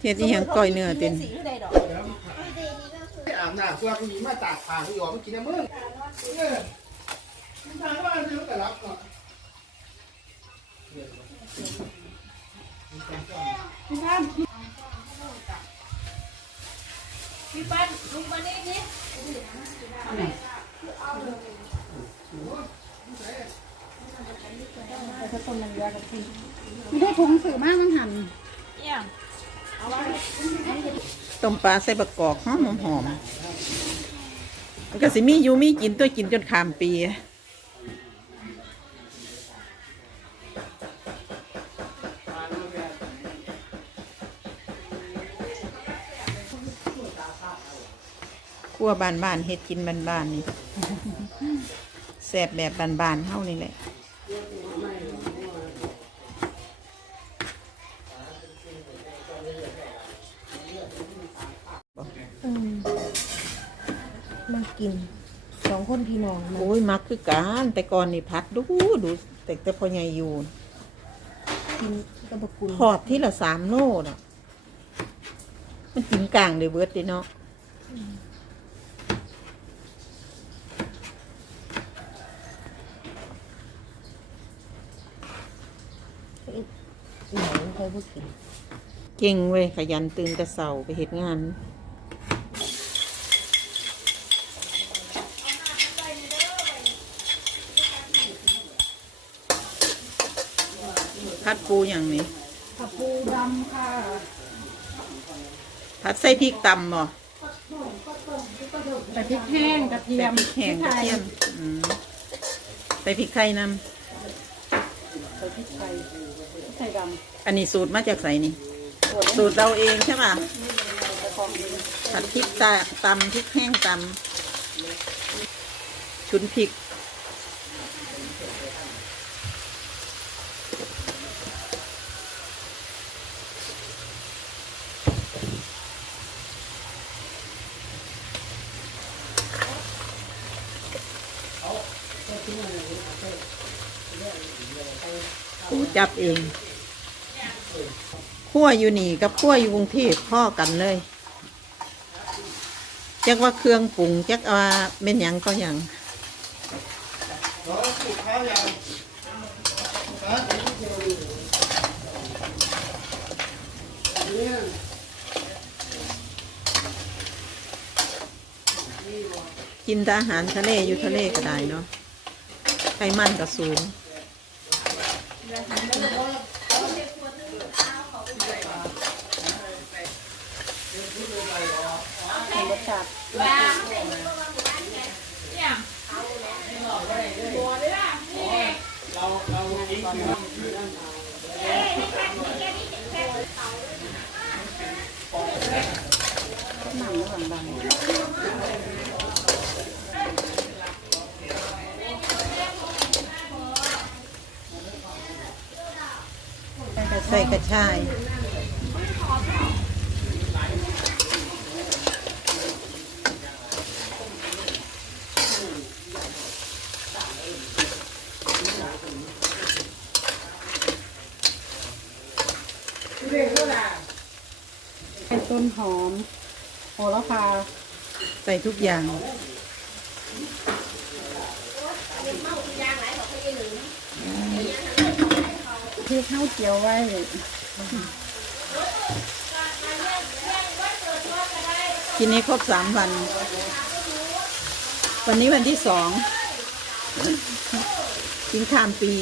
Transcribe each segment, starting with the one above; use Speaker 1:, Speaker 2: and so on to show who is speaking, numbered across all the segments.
Speaker 1: เฮ็ดอีหยังก้อยเนื้อเต็น
Speaker 2: สีใดดอก
Speaker 3: อาบน้ำตัวผู้หญิงมาตากผ้าที่ออกมากินน้ำมึงเออมึงทางว่าเดี๋ยวก็รับก่อน
Speaker 2: พี่ปั้นลุงมานี่นี่
Speaker 4: ไม่ได้ถุงสื่อมากมันหัน
Speaker 2: เอี่ยง
Speaker 1: ต้มปลาใส่บักกอกหอมหอมมันก็สิมีอยู่มีกินตัวกินจนขามปีครัวบ้านบานๆเฮ็ดกินบานบานๆนี่แซ่บแบบบานบานๆเฮานี่แหละ
Speaker 4: มากินสองคนพี่น้อง
Speaker 1: โอ้ยมักคือการแต่ก่อนนี่พัดดูดูแต่แต่พอใหญ่อยู่
Speaker 4: กินกระบกุล
Speaker 1: ทอดที่ละสามโลน่ะ มันกินกลางเลยเบิร์ดเด้เนาะ
Speaker 4: หนังใครพูดกิน
Speaker 1: เก่งเว้ยขยันตื่นแต่เสาไปเหตุงาน พัดปูอย่างนี้
Speaker 4: ผักปูดำค่ะ
Speaker 1: พัดใส่พริกตำบ่
Speaker 4: แต่พริกแห้งกระเทีย
Speaker 1: ใส่
Speaker 4: ม
Speaker 1: พริกแห้งกระเทียมอืมใส่พริกไทยน
Speaker 4: ใส่พริกไทยพริกไทยดำ
Speaker 1: อันนี้สูตรมาจากใสนี่ำ
Speaker 4: ส่วน
Speaker 1: สูตรเราเองใช่ป่ะ
Speaker 4: กระของเอง
Speaker 1: ผัดพริกตาตำพริกแห้งตำชุนพริก จับเองขั้วอยู่นี่กับขั้วอยู่กรุงเทพพ่อกันเลยจักว่าเครื่องปรุงจักว่าเป็นยังก็ยังกินแต่อาหารทะเลอยู่ทะเลก็ได้เนาะไขมันก็สูง
Speaker 4: รสชาติ
Speaker 2: เอี่ยง
Speaker 4: หนังระหว่างดำ
Speaker 1: ใส่กระชาย
Speaker 4: ใส่ต้นหอมโหระพา
Speaker 1: ใส่ทุกอย่าง
Speaker 4: ที่ข้าวเจียวไว้
Speaker 1: กินให้ครบสามวัน วันนี้วันที่สองกินข้ามปี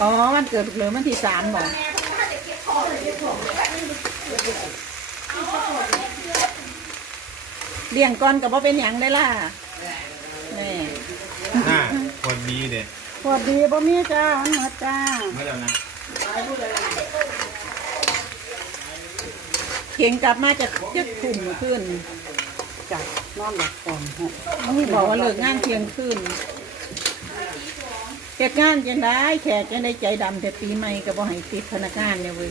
Speaker 4: อ๋
Speaker 1: อวันเกิดหลือวันที่สามบอก เลี้ยงก่อนกับว่าเป็นหยังได้ล่ะแม่
Speaker 5: น่าคนดีเด็ด
Speaker 4: สวัสดีบ่มีจ้ามันหมดจ้า
Speaker 5: ไม่แล้วนะ
Speaker 1: เข่งกลับมาจากยึดถุ่มขึ้น
Speaker 4: จ้ะนอนหลับก่อนฮะ
Speaker 1: นี่บอกว่าเลิกงานเที่ยงคืน แขกงานจะได้แขกจะได้ใจดำแต่ปีใหม่ก็บ่ให้ติดพนักงานเนี่ยเว้ย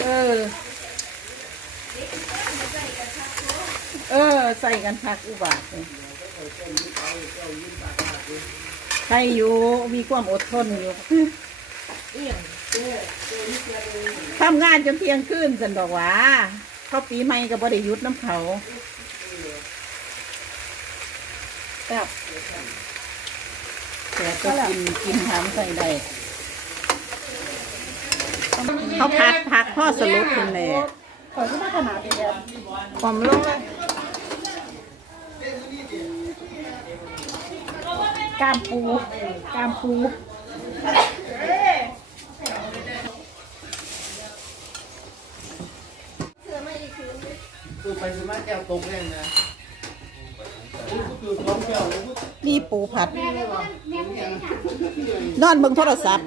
Speaker 1: เออ เออ ใส่กันพักอุบาทเลยใครอยู่มีความอดทนอยู่ทำงานจนเที่ยงคืนสันบอกว่าเขาปีใหม่ก็บ่ได้หยุดน้ำเขาแบบ แต่ก็กินกินหามใส่ได้
Speaker 4: เขาพัดพักพ่อสรุปคุณแม่
Speaker 1: ขอที่มาขนาดนี้แล้ว
Speaker 4: ความลงเลย
Speaker 1: กล้ามปูกล้ามปู
Speaker 6: คือไปสมาแก้วตกแน่นะคือท้องแก้ว
Speaker 4: มีปูผัด นอนเบิ่งโทรศัพท์